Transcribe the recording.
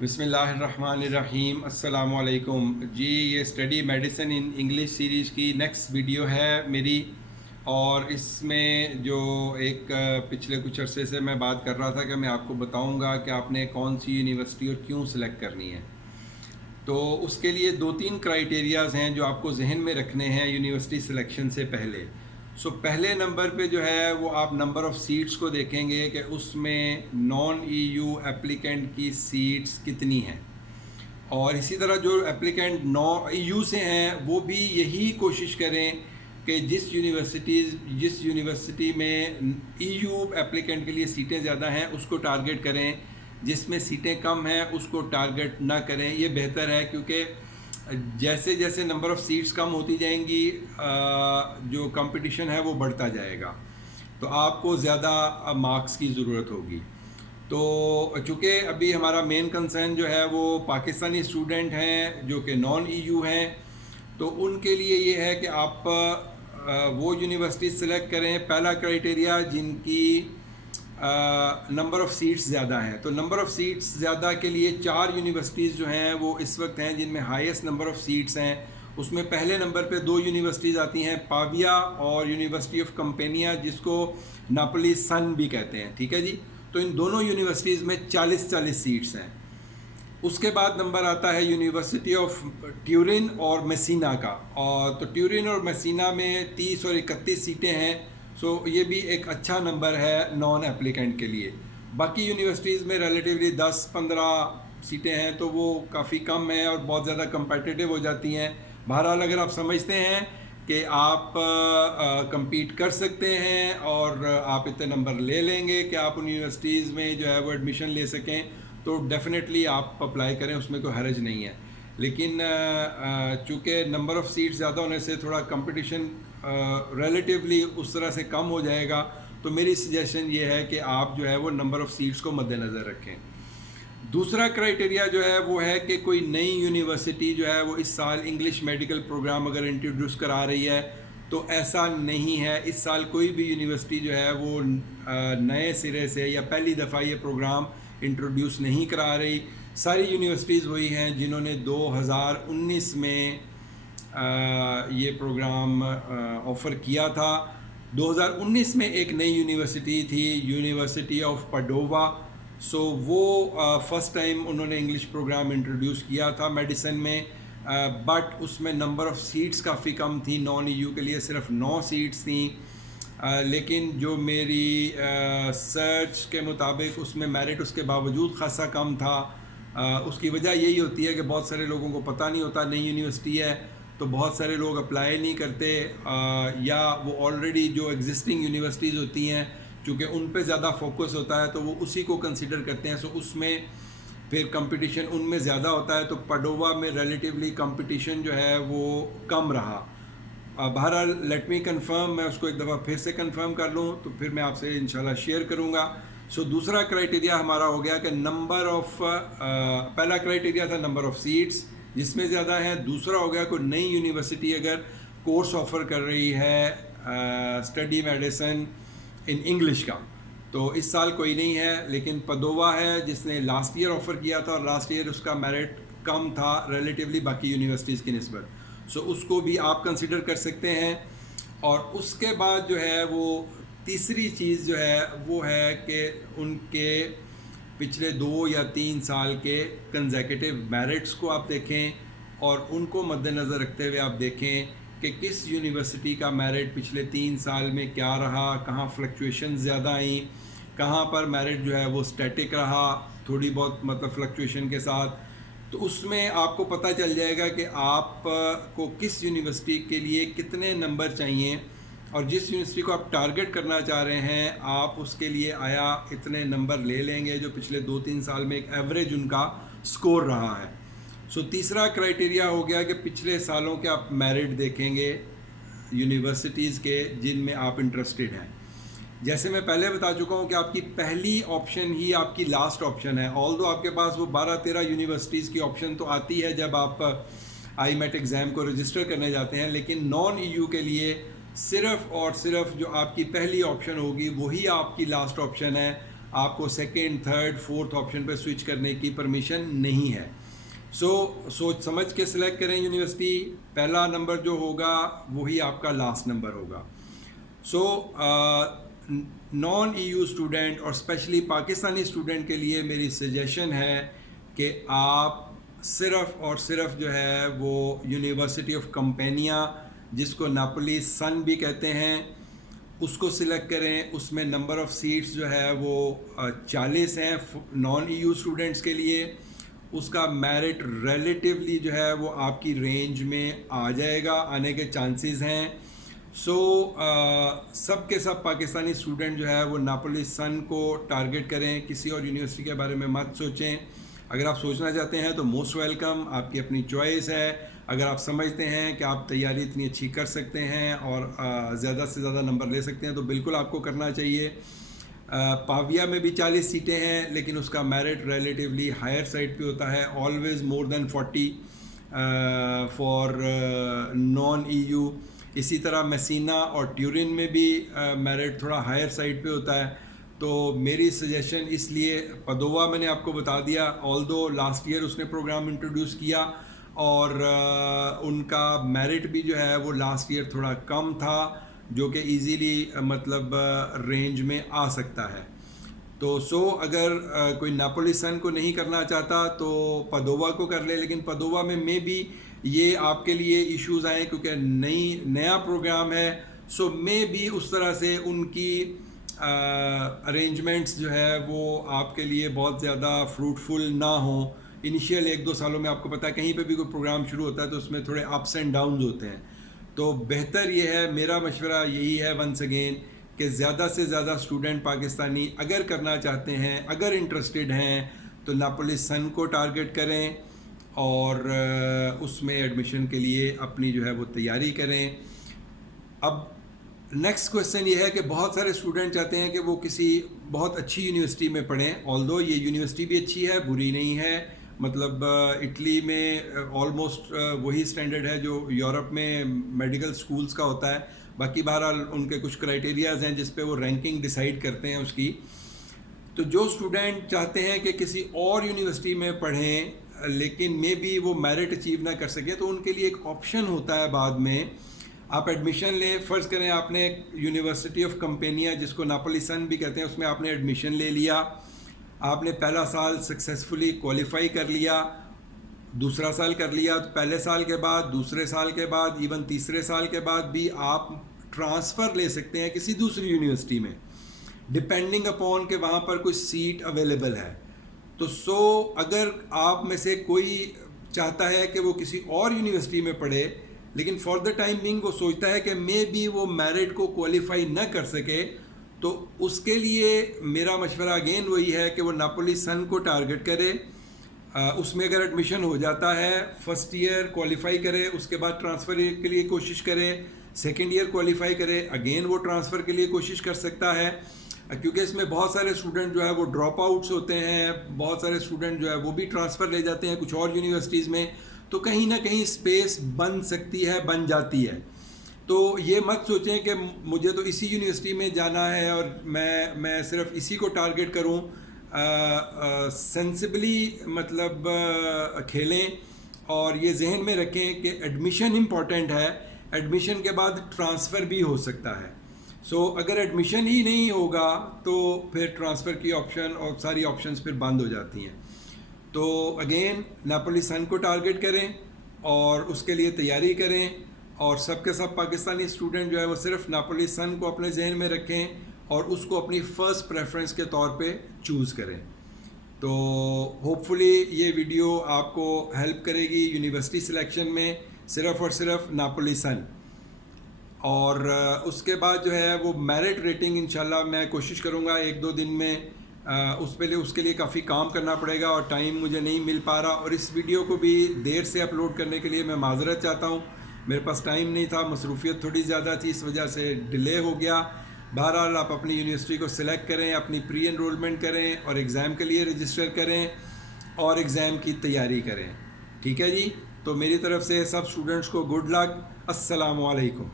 بسم اللہ الرحمن الرحیم، السلام علیکم جی۔ یہ study medicine in English series کی نیکسٹ ویڈیو ہے میری، اور اس میں جو ایک پچھلے کچھ عرصے سے میں بات کر رہا تھا کہ میں آپ کو بتاؤں گا کہ آپ نے کون سی یونیورسٹی اور کیوں سلیکٹ کرنی ہے۔ تو اس کے لیے دو تین کرائیٹیریاز ہیں جو آپ کو ذہن میں رکھنے ہیں یونیورسٹی سلیکشن سے پہلے۔ پہلے نمبر پہ جو ہے وہ آپ نمبر آف سیٹس کو دیکھیں گے کہ اس میں نان ای یو ایپلیکنٹ کی سیٹس کتنی ہیں، اور اسی طرح جو ایپلیکنٹ نان ای یو سے ہیں وہ بھی یہی کوشش کریں کہ جس یونیورسٹی میں ای یو ایپلیکنٹ کے لیے سیٹیں زیادہ ہیں اس کو ٹارگٹ کریں، جس میں سیٹیں کم ہیں اس کو ٹارگٹ نہ کریں۔ یہ بہتر ہے، کیونکہ جیسے جیسے نمبر آف سیٹس کم ہوتی جائیں گی جو کمپٹیشن ہے وہ بڑھتا جائے گا، تو آپ کو زیادہ مارکس کی ضرورت ہوگی۔ تو چونکہ ابھی ہمارا مین کنسرن جو ہے وہ پاکستانی اسٹوڈنٹ ہیں جو کہ نان ای یو ہیں، تو ان کے لیے یہ ہے کہ آپ وہ یونیورسٹی سلیکٹ کریں۔ پہلا کرائیٹیریا جن کی نمبر آف سیٹس زیادہ ہیں، تو نمبر آف سیٹس زیادہ کے لیے 4 یونیورسٹیز جو ہیں وہ اس وقت ہیں جن میں ہائیسٹ نمبر آف سیٹس ہیں۔ اس میں پہلے نمبر پہ 2 یونیورسٹیز آتی ہیں، پاویا اور یونیورسٹی آف کمپینیا، جس کو ناپولی سن بھی کہتے ہیں، ٹھیک ہے جی۔ تو ان دونوں یونیورسٹیز میں 40 سیٹس ہیں۔ اس کے بعد نمبر آتا ہے یونیورسٹی آف ٹیورن اور میسینا کا، اور تو ٹیورن اور میسینا میں 30 اور 31 سیٹیں ہیں، یہ بھی ایک اچھا نمبر ہے نان ایپلیکنٹ کے لیے۔ باقی یونیورسٹیز میں ریلیٹیولی 10-15 سیٹیں ہیں، تو وہ کافی کم ہیں اور بہت زیادہ کمپیٹیٹیو ہو جاتی ہیں۔ بہرحال اگر آپ سمجھتے ہیں کہ آپ کمپیٹ کر سکتے ہیں اور آپ اتنے نمبر لے لیں گے کہ آپ ان یونیورسٹیز میں جو ہے وہ ایڈمیشن لے سکیں، تو ڈیفینیٹلی آپ اپلائی کریں، اس میں کوئی حرج نہیں ہے۔ لیکن چونکہ نمبر آف سیٹس زیادہ ہونے سے تھوڑا کمپٹیشن ریلیٹیولی اس طرح سے کم ہو جائے گا، تو میری سجیشن یہ ہے کہ آپ جو ہے وہ نمبر آف سیٹس کو مد نظر رکھیں۔ دوسرا کرائیٹیریا جو ہے وہ ہے کہ کوئی نئی یونیورسٹی جو ہے وہ اس سال انگلش میڈیکل پروگرام اگر انٹروڈیوس کرا رہی ہے، تو ایسا نہیں ہے اس سال کوئی بھی یونیورسٹی جو ہے وہ نئے سرے سے یا پہلی دفعہ یہ پروگرام انٹروڈیوس نہیں کرا رہی۔ ساری یونیورسٹیز وہی ہیں جنہوں نے 2019 میں یہ پروگرام آفر کیا تھا۔ 2019 میں ایک نئی یونیورسٹی تھی، یونیورسٹی آف پڈووا، وہ فرسٹ ٹائم انہوں نے انگلش پروگرام انٹروڈیوس کیا تھا میڈیسن میں، بٹ اس میں نمبر آف سیٹس کافی کم تھیں، نان ای یو کے لیے صرف 9 سیٹس تھیں۔ لیکن جو میری سرچ کے مطابق اس میں میرٹ اس کے باوجود خاصا کم تھا۔ اس کی وجہ یہی ہوتی ہے کہ بہت سارے لوگوں کو پتہ نہیں ہوتا نئی یونیورسٹی ہے، تو بہت سارے لوگ اپلائی نہیں کرتے، یا وہ آلریڈی جو ایگزسٹنگ یونیورسٹیز ہوتی ہیں چونکہ ان پہ زیادہ فوکس ہوتا ہے تو وہ اسی کو کنسیڈر کرتے ہیں، اس میں پھر کمپٹیشن ان میں زیادہ ہوتا ہے، تو پڈووا میں ریلیٹیولی کمپٹیشن جو ہے وہ کم رہا۔ بہرحال لیٹ می کنفرم، میں اس کو ایک دفعہ پھر سے کنفرم کر لوں تو پھر میں آپ سے انشاءاللہ شیئر کروں گا۔ دوسرا کرائیٹیریا ہمارا ہو گیا کہ نمبر آف، پہلا کرائیٹیریا تھا نمبر آف سیٹس جس میں زیادہ ہیں، دوسرا ہو گیا کوئی نئی یونیورسٹی اگر کورس آفر کر رہی ہے اسٹڈی میڈیسن ان انگلش کا، تو اس سال کوئی نہیں ہے، لیکن پدووا ہے جس نے لاسٹ ایئر آفر کیا تھا، اور لاسٹ ایئر اس کا میرٹ کم تھا ریلیٹیولی باقی یونیورسٹیز کی نسبت، اس کو بھی آپ کنسیڈر کر سکتے ہیں۔ اور اس کے بعد جو ہے وہ تیسری چیز جو ہے وہ ہے کہ ان کے پچھلے 2 یا 3 سال کے کنزیکٹیو میرٹس کو آپ دیکھیں، اور ان کو مد نظر رکھتے ہوئے آپ دیکھیں کہ کس یونیورسٹی کا میرٹ پچھلے 3 سال میں کیا رہا، کہاں فلکچویشن زیادہ آئیں، کہاں پر میرٹ جو ہے وہ اسٹیٹک رہا تھوڑی بہت فلکچویشن کے ساتھ، تو اس میں آپ کو پتہ چل جائے گا کہ آپ کو کس یونیورسٹی کے لیے کتنے نمبر چاہیے، اور جس یونیورسٹی کو آپ ٹارگٹ کرنا چاہ رہے ہیں آپ اس کے لیے آیا اتنے نمبر لے لیں گے جو پچھلے 2-3 سال میں ایک ایوریج ان کا سکور رہا ہے۔ تیسرا کرائیٹیریا ہو گیا کہ پچھلے سالوں کے آپ میرٹ دیکھیں گے یونیورسٹیز کے جن میں آپ انٹرسٹڈ ہیں۔ جیسے میں پہلے بتا چکا ہوں کہ آپ کی پہلی آپشن ہی آپ کی لاسٹ آپشن ہے، آلدو آپ کے پاس وہ 12-13 یونیورسٹیز کی آپشن تو آتی ہے جب آپ آئی میٹ ایگزام کو رجسٹر کرنے جاتے ہیں، لیکن نان ای یو کے لیے صرف اور صرف جو آپ کی پہلی آپشن ہوگی وہی آپ کی لاسٹ آپشن ہے۔ آپ کو سیکنڈ تھرڈ فورتھ آپشن پہ سوئچ کرنے کی پرمیشن نہیں ہے. سوچ سمجھ کے سلیکٹ کریں یونیورسٹی. پہلا نمبر جو ہوگا وہی آپ کا لاسٹ نمبر ہوگا. نان ای یو اسٹوڈنٹ اور اسپیشلی پاکستانی اسٹوڈنٹ کے لیے میری سجیشن ہے کہ آپ صرف اور صرف جو ہے وہ یونیورسٹی آف کمپینیا, جس کو ناپولی سن بھی کہتے ہیں, اس کو سلیکٹ کریں. اس میں نمبر آف سیٹس جو ہے وہ 40 ہیں نان ای یو اسٹوڈنٹس کے لیے. اس کا میرٹ ریلیٹیولی جو ہے وہ آپ کی رینج میں آ جائے گا, آنے کے چانسز ہیں. سب کے سب پاکستانی اسٹوڈنٹ جو ہے وہ ناپولی سن کو ٹارگٹ کریں, کسی اور یونیورسٹی کے بارے میں مت سوچیں. اگر آپ سوچنا چاہتے ہیں تو موسٹ ویلکم, آپ کی اپنی چوائس ہے. اگر آپ سمجھتے ہیں کہ آپ تیاری اتنی اچھی کر سکتے ہیں اور زیادہ سے زیادہ نمبر لے سکتے ہیں تو بالکل آپ کو کرنا چاہیے. پاویا میں بھی 40 سیٹیں ہیں, لیکن اس کا میرٹ ریلیٹیولی ہائر سائڈ پہ ہوتا ہے, always more than 40 for non E U. اسی طرح میسینا اور ٹیورن میں بھی میرٹ تھوڑا ہائر سائڈ پہ ہوتا ہے. تو میری سجیشن اس لیے پدووا میں نے آپ کو بتا دیا, آلدو لاسٹ ایئر اس نے پروگرام انٹروڈیوس کیا اور ان کا میرٹ بھی جو ہے وہ لاسٹ ایئر تھوڑا کم تھا, جو کہ ایزیلی مطلب رینج میں آ سکتا ہے. تو اگر کوئی ناپولی سن کو نہیں کرنا چاہتا تو پدووا کو کر لے, لیکن پدووا میں بھی یہ آپ کے لیے ایشوز آئیں کیونکہ نیا پروگرام ہے. میں بھی اس طرح سے ان کی ارینجمنٹس جو ہے وہ آپ کے لیے بہت زیادہ فروٹفل نہ ہوں. انیشیل 1-2 سالوں میں آپ کو پتہ ہے کہیں پہ بھی کوئی پروگرام شروع ہوتا ہے تو اس میں تھوڑے اپس اینڈ ڈاؤنز ہوتے ہیں. تو بہتر یہ ہے, میرا مشورہ یہی ہے ونس اگین, کہ زیادہ سے زیادہ اسٹوڈنٹ پاکستانی اگر کرنا چاہتے ہیں, اگر انٹرسٹڈ ہیں, تو ناپولی سن کو ٹارگٹ کریں اور اس میں ایڈمیشن کے لیے اپنی جو ہے وہ تیاری کریں. اب نیکسٹ کویسچن یہ ہے کہ بہت سارے اسٹوڈنٹ چاہتے ہیں کہ وہ کسی بہت اچھی یونیورسٹی میں پڑھیں. آلدو یہ یونیورسٹی بھی اچھی ہے, بری نہیں ہے, مطلب اٹلی میں آلموسٹ وہی اسٹینڈرڈ ہے جو یورپ میں میڈیکل اسکولس کا ہوتا ہے. باقی بہرحال ان کے کچھ کرائٹیریاز ہیں جس پہ وہ رینکنگ ڈیسائیڈ کرتے ہیں اس کی. تو جو اسٹوڈنٹ چاہتے ہیں کہ کسی اور یونیورسٹی میں پڑھیں لیکن مے بی وہ میرٹ اچیو نہ کر سکیں, تو ان کے لیے ایک آپشن ہوتا ہے بعد میں, آپ ایڈمیشن لیں. فرض کریں آپ نے یونیورسٹی آف کمپینیا, جس کو ناپولی سن بھی کہتے ہیں, اس میں آپ نے ایڈمیشن لے لیا. آپ نے پہلا سال سکسیزفلی کوالیفائی کر لیا, دوسرا سال کر لیا, تو پہلے سال کے بعد, دوسرے سال کے بعد, ایون تیسرے سال کے بعد بھی آپ ٹرانسفر لے سکتے ہیں کسی دوسری یونیورسٹی میں, ڈپینڈنگ اپون کہ وہاں پر کوئی سیٹ اویلیبل ہے. تو اگر آپ میں سے کوئی چاہتا ہے کہ وہ کسی اور یونیورسٹی میں پڑھے لیکن فار دا ٹائم بینگ وہ سوچتا ہے کہ مے بی وہ میرٹ کو کوالیفائی نہ کر سکے, تو اس کے لیے میرا مشورہ اگین وہی ہے کہ وہ ناپولی سن کو ٹارگٹ کرے. اس میں اگر ایڈمیشن ہو جاتا ہے, فرسٹ ایئر کوالیفائی کرے, اس کے بعد ٹرانسفر کے لیے کوشش کرے, سیکنڈ ایئر کوالیفائی کرے, اگین وہ ٹرانسفر کے لیے کوشش کر سکتا ہے. کیونکہ اس میں بہت سارے اسٹوڈنٹ جو ہے وہ ڈراپ آؤٹس ہوتے ہیں, بہت سارے اسٹوڈنٹ جو ہے وہ بھی ٹرانسفر لے جاتے ہیں کچھ اور یونیورسٹیز میں, تو کہیں نہ کہیں اسپیس بن سکتی ہے, بن جاتی ہے. تو یہ مت سوچیں کہ مجھے تو اسی یونیورسٹی میں جانا ہے اور میں صرف اسی کو ٹارگٹ کروں. سینسبلی مطلب کھیلیں اور یہ ذہن میں رکھیں کہ ایڈمیشن امپورٹنٹ ہے, ایڈمیشن کے بعد ٹرانسفر بھی ہو سکتا ہے. اگر ایڈمیشن ہی نہیں ہوگا تو پھر ٹرانسفر کی آپشن اور ساری آپشنز پھر بند ہو جاتی ہیں. تو اگین ناپولی سن کو ٹارگٹ کریں اور اس کے لیے تیاری کریں, اور سب کے سب پاکستانی اسٹوڈنٹ جو ہے وہ صرف ناپولی سن کو اپنے ذہن میں رکھیں اور اس کو اپنی فرسٹ پریفرنس کے طور پہ چوز کریں. تو ہوپ فلی یہ ویڈیو آپ کو ہیلپ کرے گی یونیورسٹی سلیکشن میں, صرف اور صرف ناپولی سن. اور اس کے بعد جو ہے وہ میرٹ ریٹنگ انشاءاللہ میں کوشش کروں گا 1-2 دن میں, اس کے لیے کافی کام کرنا پڑے گا اور ٹائم مجھے نہیں مل پا رہا, اور اس ویڈیو کو بھی دیر سے اپلوڈ کرنے کے لیے میں معذرت چاہتا ہوں, میرے پاس ٹائم نہیں تھا, مصروفیت تھوڑی زیادہ تھی, اس وجہ سے ڈیلے ہو گیا. بہرحال آپ اپنی یونیورسٹی کو سلیکٹ کریں, اپنی پری انرولمنٹ کریں اور ایگزام کے لیے رجسٹر کریں اور ایگزام کی تیاری کریں. ٹھیک ہے جی, تو میری طرف سے سب اسٹوڈنٹس کو گڈ لک. السلام علیکم.